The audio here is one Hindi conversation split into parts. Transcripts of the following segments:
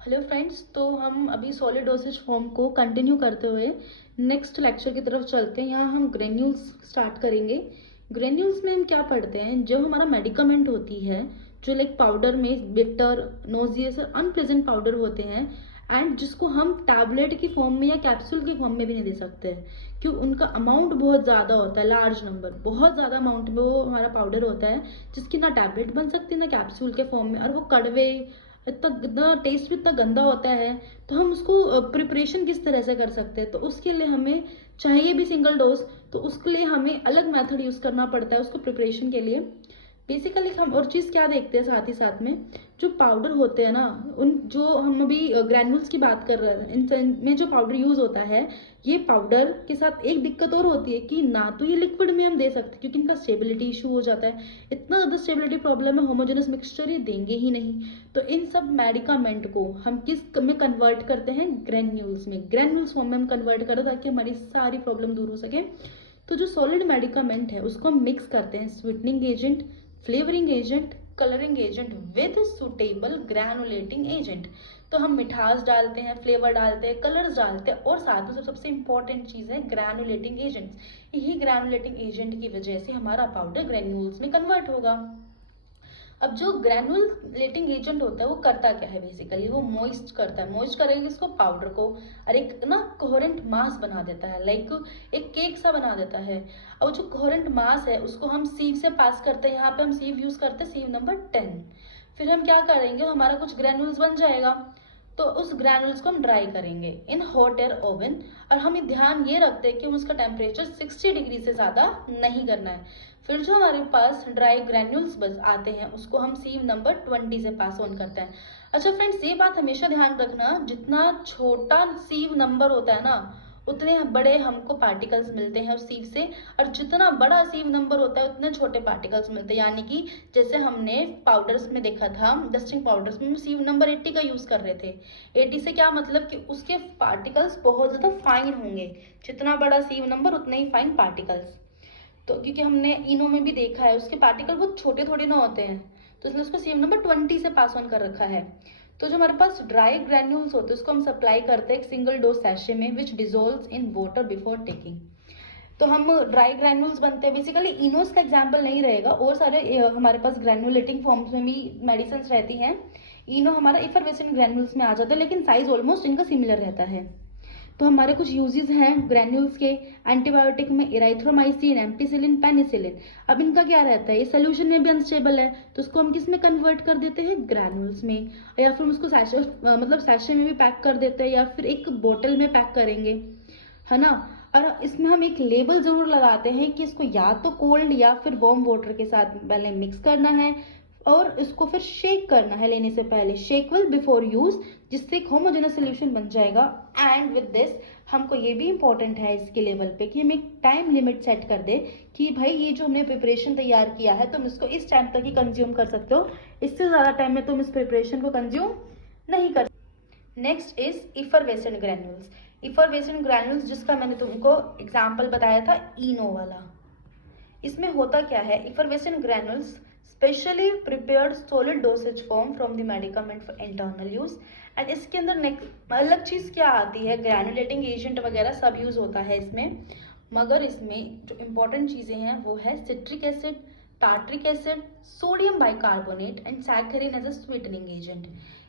हेलो फ्रेंड्स, तो हम अभी सॉलिड डोसेज फॉर्म को कंटिन्यू करते हुए नेक्स्ट लेक्चर की तरफ चलते हैं। यहाँ हम ग्रेन्यूल्स स्टार्ट करेंगे। ग्रेन्यूल्स में हम क्या पढ़ते हैं, जो हमारा मेडिकामेंट होती है, जो लाइक पाउडर में बिटर, नोजियस और अनप्लेजेंट पाउडर होते हैं, एंड जिसको हम टैबलेट की फॉर्म में या कैप्सूल की फॉर्म में भी नहीं दे सकते हैं, क्यों? उनका अमाउंट बहुत ज़्यादा होता है, लार्ज नंबर, बहुत ज़्यादा अमाउंट में वो हमारा पाउडर होता है, जिसकी ना टैबलेट बन सकती है ना कैप्सूल के फॉर्म में, और वो कड़वे, इतना टेस्ट भी इतना गंदा होता है। तो हम उसको प्रिपरेशन किस तरह से कर सकते हैं, तो उसके लिए हमें चाहिए भी सिंगल डोज, तो उसके लिए हमें अलग मेथड यूज़ करना पड़ता है उसको प्रिपरेशन के लिए। बेसिकली हम और चीज़ क्या देखते हैं साथ ही साथ में, जो पाउडर होते हैं ना, उन जो हम अभी ग्रैनुल्स की बात कर रहे हैं, इन में जो पाउडर यूज़ होता है, ये पाउडर के साथ एक दिक्कत और होती है कि ना तो ये लिक्विड में हम दे सकते, क्योंकि इनका स्टेबिलिटी इशू हो जाता है। इतना ज़्यादा स्टेबिलिटी प्रॉब्लम है, होमोजेनस मिक्सचर ये देंगे ही नहीं। तो इन सब मेडिकामेंट को हम किस में कन्वर्ट करते हैं? ग्रेन्यूल्स में, ग्रेन्यूल्स फॉर्म में हम कन्वर्ट करें, ताकि हमारी सारी प्रॉब्लम दूर हो सके। तो जो सॉलिड मेडिकामेंट है उसको हम मिक्स करते हैं sweetening agent, flavouring agent, colouring agent with suitable granulating agent. तो हम मिठास डालते हैं, फ्लेवर डालते हैं, कलर्स डालते हैं, और साथ में सबसे इंपॉर्टेंट चीज़ है ग्रैनुलेटिंग एजेंट्स। यही ग्रैनुलेटिंग एजेंट की वजह से हमारा पाउडर ग्रेन्यूल्स में कन्वर्ट होगा। अब जो ग्रैनुलेटिंग एजेंट होता है वो करता क्या है? बेसिकली वो मॉइस्ट करता है, मॉइस्ट करेंगे इसको, पाउडर को, और एक ना कोहेरेंट मास बना देता है, लाइक एक केक सा बना देता है। और जो कोहेरेंट मास है उसको हम सीव से पास करते हैं। यहाँ पे हम सीव यूज करते हैं, सीव नंबर 10। फिर हम क्या करेंगे, हमारा कुछ ग्रैनुल्स बन जाएगा, तो उस ग्रैनुल्स को हम ड्राई करेंगे इन हॉट एयर ओवन। और हमें ध्यान ये रखते हैं कि हम उसका टेम्परेचर 60 डिग्री से ज़्यादा नहीं करना है। फिर जो हमारे पास ड्राई ग्रैन्यूल्स बस आते हैं, उसको हम सीव नंबर 20 से पास ऑन करते हैं। अच्छा फ्रेंड्स, ये बात हमेशा ध्यान रखना, जितना छोटा सीव नंबर होता है ना, उतने बड़े हमको पार्टिकल्स मिलते हैं उस सीव से, और जितना बड़ा सीव नंबर होता है उतने छोटे पार्टिकल्स मिलते हैं। यानी कि जैसे हमने पाउडर्स में देखा था, डस्टिंग पाउडर्स में हम सीव नंबर 80 का यूज़ कर रहे थे। 80 से क्या मतलब कि उसके पार्टिकल्स बहुत ज़्यादा फाइन होंगे, जितना बड़ा सीव नंबर उतने ही फाइन पार्टिकल्स। तो क्योंकि हमने इनो में भी देखा है, उसके पार्टिकल बहुत छोटे थोड़े ना होते हैं, तो इसलिए उसको सीएम नंबर 20 से पास ऑन कर रखा है। तो जो हमारे पास ड्राई ग्रैन्यूल्स होते हैं उसको हम सप्लाई करते हैं एक सिंगल डोज सैशे में, which dissolves in water before taking. तो हम ड्राई ग्रैन्यूल्स बनते हैं, बेसिकली इनोस का एग्जाम्पल नहीं रहेगा, और सारे हमारे पास ग्रैन्युलेटिंग फॉर्म्स में भी मेडिसिन रहती हैं। इनो हमारा इफरवेसेंट ग्रैन्यूल्स में आ जाता है, लेकिन साइज ऑलमोस्ट इनका सिमिलर रहता है। तो हमारे कुछ यूजेस हैं ग्रैन्यूल्स के। एंटीबायोटिक में इराइथ्रोमाइसिन, एम्पिसिलिन, पेनिसिलिन। अब इनका क्या रहता है, ये सोल्यूशन में भी अनस्टेबल है, तो उसको हम किस में कन्वर्ट कर देते हैं? ग्रैन्यूल्स में, या फिर उसको सैशे मतलब सैशे में भी पैक कर देते हैं, या फिर एक बोतल में पैक करेंगे, है ना। और इसमें हम एक लेबल जरूर लगाते हैं कि इसको या तो कोल्ड या फिर वार्म वाटर के साथ पहले मिक्स करना है, और इसको फिर शेक करना है लेने से पहले, शेक वेल बिफोर यूज, जिससे एक होमोजेनस सोल्यूशन बन जाएगा। एंड विद दिस हमको ये भी इंपॉर्टेंट है इसके लेवल पे कि हम एक टाइम लिमिट सेट कर दे कि भाई ये जो हमने प्रिपरेशन तैयार किया है तुम इसको इस टाइम तक ही कंज्यूम कर सकते हो, इससे ज़्यादा टाइम में तुम इस प्रिपरेशन को कंज्यूम नहीं कर। Next is effervescent granules. Effervescent granules जिसका मैंने तुमको एग्जाम्पल बताया था, इनो वाला। इसमें होता क्या है, effervescent granules specially prepared solid dosage form from the medicament for internal use. And इसके अंदर अलग चीज़ क्या आती है, ग्रैनुलेटिंग एजेंट वगैरह सब यूज होता है इसमें, मगर इसमें जो इंपॉर्टेंट चीज़ें हैं वो है citric acid, tartaric acid, sodium bicarbonate and saccharin as a sweetening agent.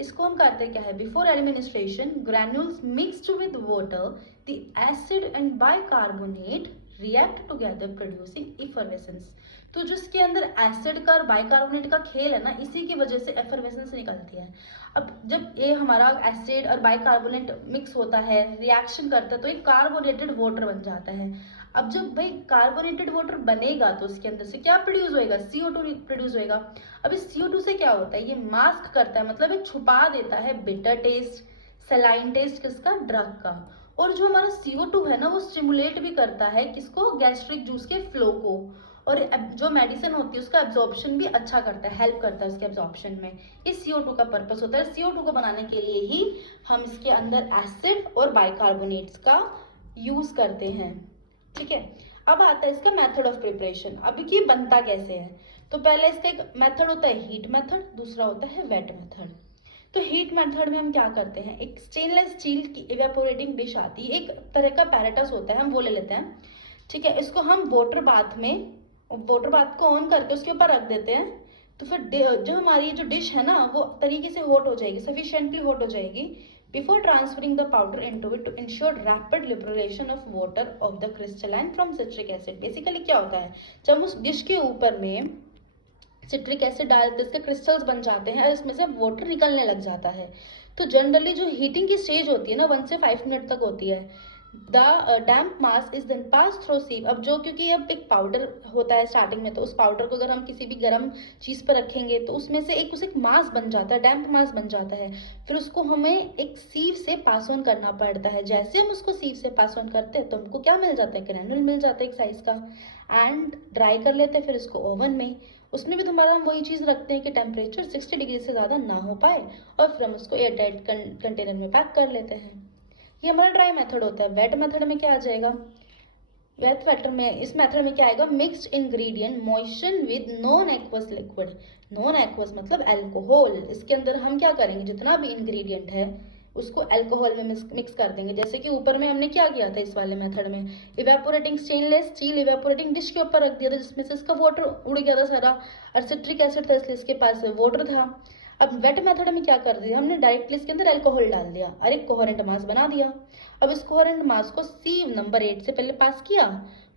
इसको हम करते क्या है, before administration granules mixed with water, the acid and bicarbonate react together producing effervescence. तो जिसके अंदर एसिड का और बाइकार्बोनेट का खेल है ना, इसी की वजह से एफरवेसेंस निकलती है। अब जब ये हमारा एसिड और बाइकार्बोनेट मिक्स होता है, रिएक्शन करता है, तो एक कार्बोनेटेड वाटर बन जाता है। अब जब भाई कार्बोनेटेड वाटर बनेगा तो उसके अंदर से क्या प्रोड्यूस होएगा, CO2 प्रोड्यूस होएगा। अब इस CO2 से क्या होता है, ये मास्क करता है, मतलब ये छुपा देता है बिटर टेस्ट, सलाइन टेस्ट किसका, ड्रग का। और जो हमारा CO2 है ना, वो स्टिमुलेट भी करता है किसको, गैस्ट्रिक जूस के फ्लो को, और जो मेडिसिन होती है उसका एब्जॉर्प्शन भी अच्छा करता है, हेल्प करता है उसके एब्जॉर्प्शन में। इस CO2 का पर्पस होता है, CO2 को बनाने के लिए ही हम इसके अंदर एसिड और बाइकार्बोनेट्स का यूज करते हैं। ठीक है, अब आता है इसका मेथड ऑफ प्रिपरेशन। अब ये बनता कैसे है, तो पहले इसका एक मेथड होता है हीट मेथड, दूसरा होता है वेट मेथड। तो हीट मेथड में हम क्या करते हैं, एक स्टेनलेस स्टील की इवेपोरेटिंग डिश आती है, एक तरह का पैरेटस होता है, हम वो ले लेते हैं, ठीक है। इसको हम वाटर बाथ को ऑन करके उसके ऊपर रख देते हैं। तो फिर जो हमारी जो डिश है ना वो तरीके से हॉट हो जाएगी, सफिशिएंटली हॉट हो जाएगी before transferring the powder into it to ensure rapid liberation of water of the crystalline from citric acid. Basically क्या होता है, जब हम उस डिश के ऊपर में सिट्रिक एसिड डालते इसके क्रिस्टल्स बन जाते हैं और इसमें से वाटर निकलने लग जाता है। तो जनरली जो हीटिंग की स्टेज होती है ना 1 से 5 मिनट तक होती है। The damp mass is then pass through sieve. अब जो क्योंकि अब एक पाउडर होता है स्टार्टिंग में, तो उस पाउडर को अगर हम किसी भी गर्म चीज़ पर रखेंगे तो उसमें से एक उसे एक मास बन जाता है, डैम्प मास बन जाता है। फिर उसको हमें एक सीव से पास ऑन करना पड़ता है। जैसे हम उसको सीव से पास ऑन करते हैं तो हमको क्या मिल जाता है, ग्रैनुल मिल जाता है एक साइज का, एंड ड्राई कर लेते हैं फिर इसको ओवन में। उसमें भी तुम्हारा हम वही चीज़ रखते हैं कि टेम्परेचर 60 डिग्री से ज़्यादा ना हो पाए, और फिर हम उसको एयर टाइट कंटेनर में पैक कर लेते हैं। ये हमारा ड्राई मेथड होता है। वेट मेथड में क्या आ जाएगा, वेट मेथड में इस मेथड में क्या आएगा, mixed ingredient moisten with non aqueous liquid. Non aqueous मतलब अल्कोहल। इसके अंदर हम क्या करेंगे, जितना भी इंग्रेडिएंट है उसको अल्कोहल में मिक्स कर देंगे। जैसे कि ऊपर में हमने क्या किया था इस वाले मेथड में, evaporating stainless steel evaporating dish के ऊपर रख दिया था जिसमें से इसका वाटर उड़ गया था सारा, और सिट्रिक एसिड था इसलिए इसके पास वाटर था। अब वेट मेथड में क्या कर दिया हमने, डायरेक्टली इसके अंदर अल्कोहल डाल दिया और एक कोहेरेंट मास बना दिया। अब इस कोहेरेंट मास को सीव नंबर 8 से पहले पास किया,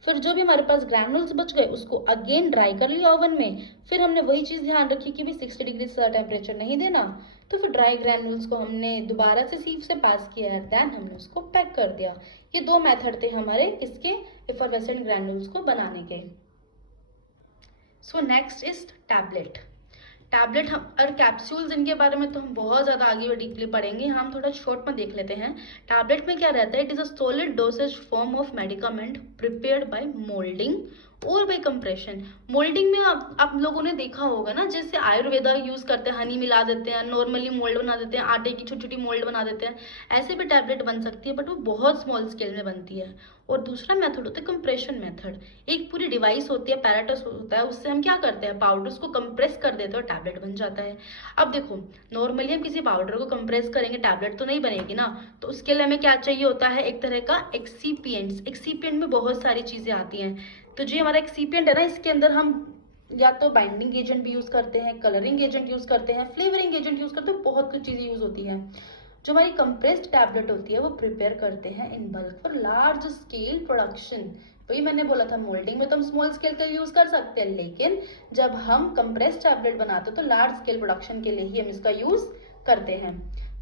फिर जो भी हमारे पास ग्रैनुल्स बच गए उसको अगेन ड्राई कर लिया ओवन में। फिर हमने वही चीज़ ध्यान रखी कि भी 60 डिग्री से टेम्परेचर नहीं देना, तो फिर ड्राई ग्रैनुल्स को हमने दोबारा से सीव से पास किया है, देन हमने उसको पैक कर दिया। ये 2 मेथड थे हमारे किसके, एफरवेसेंट ग्रैनुल्स को बनाने के। So next is tablet. Tablet हम और कैप्सूल्स, इनके बारे में तो हम बहुत ज़्यादा आगे डीपली पढ़ेंगे, हम थोड़ा शॉर्ट में देख लेते हैं। टैबलेट में क्या रहता है, it is a solid dosage form of medicament prepared by moulding और बाय कंप्रेशन। मोल्डिंग में आप लोगों ने देखा होगा ना, जैसे आयुर्वेदा यूज़ करते हैं, हनी मिला देते हैं, नॉर्मली मोल्ड बना देते हैं, आटे की छोटी छोटी मोल्ड बना देते हैं, ऐसे भी टैबलेट बन सकती है, बट वो बहुत स्मॉल स्केल में बनती है। और दूसरा मेथड होता है कंप्रेशन मेथड। एक पूरी डिवाइस होती है, पैराटस होता है, उससे हम क्या करते हैं, पाउडर्स को कंप्रेस कर देते हैं और टैबलेट बन जाता है। अब देखो नॉर्मली हम किसी पाउडर को कंप्रेस करेंगे, टैबलेट तो नहीं बनेगी ना, तो उसके लिए हमें क्या चाहिए होता है, एक तरह का एक्सीपिएंट्स। एक्सीपिएंट में बहुत सारी चीज़ें आती हैं। तो जो हमारा एक्सीपिएंट है ना, इसके अंदर हम या तो बाइंडिंग एजेंट भी यूज़ करते हैं, कलरिंग एजेंट यूज़ करते हैं, फ्लेवरिंग एजेंट यूज़ करते हैं, बहुत कुछ चीज़ें यूज़ होती हैं। जो हमारी कंप्रेस्ड टैबलेट होती है वो प्रिपेयर करते हैं in bulk for large scale production. वही मैंने बोला था, मोल्डिंग में तो हम स्मॉल स्केल का यूज़ कर सकते हैं, लेकिन जब हम कंप्रेस्ड टैबलेट बनाते हैं तो लार्ज स्केल प्रोडक्शन के लिए ही हम इसका यूज़ करते हैं।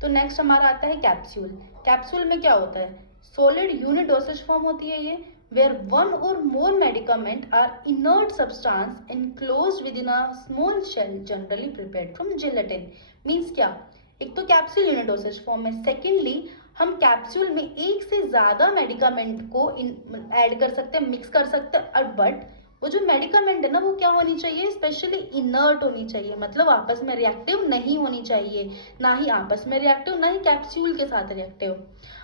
तो नेक्स्ट हमारा आता है कैप्सूल। कैप्सूल में क्या होता है, सॉलिड यूनिट डोसेज फॉर्म होती है ये, where one or more medicament are inert substance enclosed within a small shell generally prepared from gelatin। Means क्या, एक तो कैप्सूल यूनिट डोसेज फॉर्म है, सेकेंडली हम कैप्सूल में एक से ज़्यादा मेडिकामेंट को ऐड कर सकते हैं, मिक्स कर सकते हैं, और बट वो जो मेडिकामेंट है ना वो क्या होनी चाहिए, स्पेशली इनर्ट होनी चाहिए, मतलब आपस में रिएक्टिव नहीं होनी चाहिए, ना ही आपस में रिएक्टिव ना ही कैप्सूल के साथ रिएक्टिव।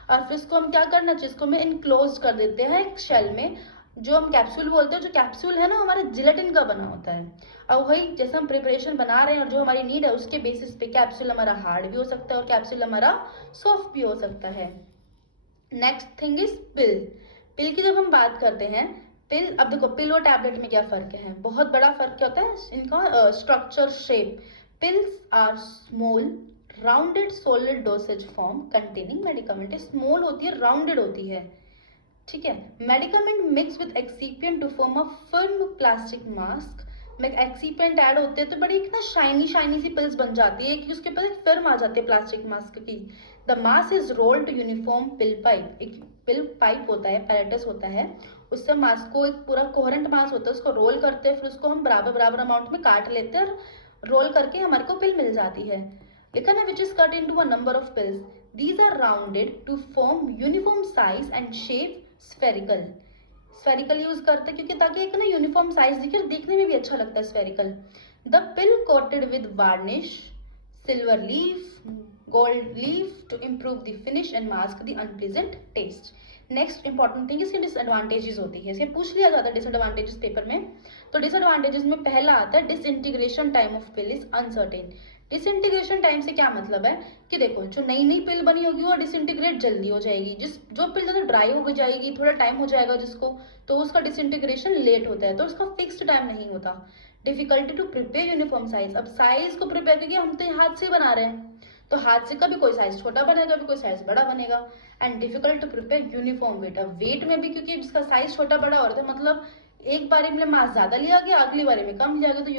और फिर इसको हम क्या करना चाहिए, इसको हम इनक्लोज कर देते हैं एक शेल में, जो हम कैप्सूल बोलते हैं। जो कैप्सूल है ना हमारे जिलेटिन का बना होता है। अब वही जैसे हम प्रिपरेशन बना रहे हैं और जो हमारी नीड है उसके बेसिस पे कैप्सूल हमारा हार्ड भी हो सकता है और कैप्सूल हमारा सॉफ्ट भी हो सकता है। नेक्स्ट थिंग इज पिल। पिल की जब हम बात करते हैं, पिल, अब देखो पिल और टैबलेट में क्या फ़र्क है, बहुत बड़ा फ़र्क क्या होता है इनका, structure, shape. Pills are small rounded solid dosage form containing medicament. Small होती है, राउंडेड होती है, ठीक है। Medicament mix with excipient to form a firm plastic mask. में एक्सीपिएंट ऐड होते हैं तो बड़ी एक ना शाइनी शाइनी सी पिल्स बन जाती है कि उसके ऊपर एक फिल्म आ जाती है प्लास्टिक मास्क की। The mass is rolled to uniform pill pipe. एक पिल पाइप होता है, पैरेटस होता है, उससे मास को, एक पूरा कोहेरेंट मास होता है, उसको रोल करते हैं, फिर उसको हम बराबर बराबर अमाउंट में काट लेते हैं और रोल करके हमारे को पिल मिल जाती है। लिखा है which is cut into a number of pills, these are rounded to form uniform size and shape spherical. Spherical use करते हैं क्योंकि ताकि एक ना यूनिफॉर्म साइज दिखे, देखने में भी अच्छा लगता है spherical. The pill coated with varnish, silver leaf, gold leaf to improve the finish and mask the unpleasant taste. Next important thing इसकी डिसएडवांटेजेस होती है, इसे पूछ लिया जाता है डिसएडवांटेजेस पेपर में। तो डिसएडवांटेजेस में पहला आता है disintegration time of pill is uncertain. Disintegration time से क्या मतलब है कि देखो जो नई नई पिल बनी होगी वो डिसइंटीग्रेट जल्दी हो जाएगी, जो पिल ज़्यादा ड्राई हो जाएगी, थोड़ा टाइम हो जाएगा जिसको, तो उसका डिसइंटीग्रेशन लेट होता है, तो उसका फिक्स्ड टाइम नहीं होता। Difficulty to prepare uniform size, अब साइज को प्रिपेयर करके हम तो हाथ से बना रहे हैं, तो हाथ से कभी कोई साइज छोटा बनेगा, कभी कोई साइज बड़ा बनेगा। And difficult to prepare uniform weight, अब वेट में भी क्योंकि जिसका साइज छोटा बड़ा हो रहा था, मतलब एक बारी में मास ज्यादा लिया गया, अगली बारी में कम लिया गया, तो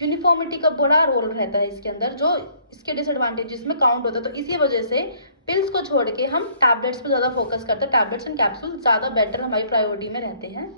यूनिफॉर्मिटी का बड़ा रोल रहता है इसके अंदर, जो इसके डिसएडवांटेजेस में काउंट होता है। तो इसी वजह से पिल्स को छोड़ के हम टैबलेट्स पे ज्यादा फोकस करते हैं, टैबलेट्स एंड कैप्सूल ज्यादा बेटर हमारी प्रायोरिटी में रहते हैं।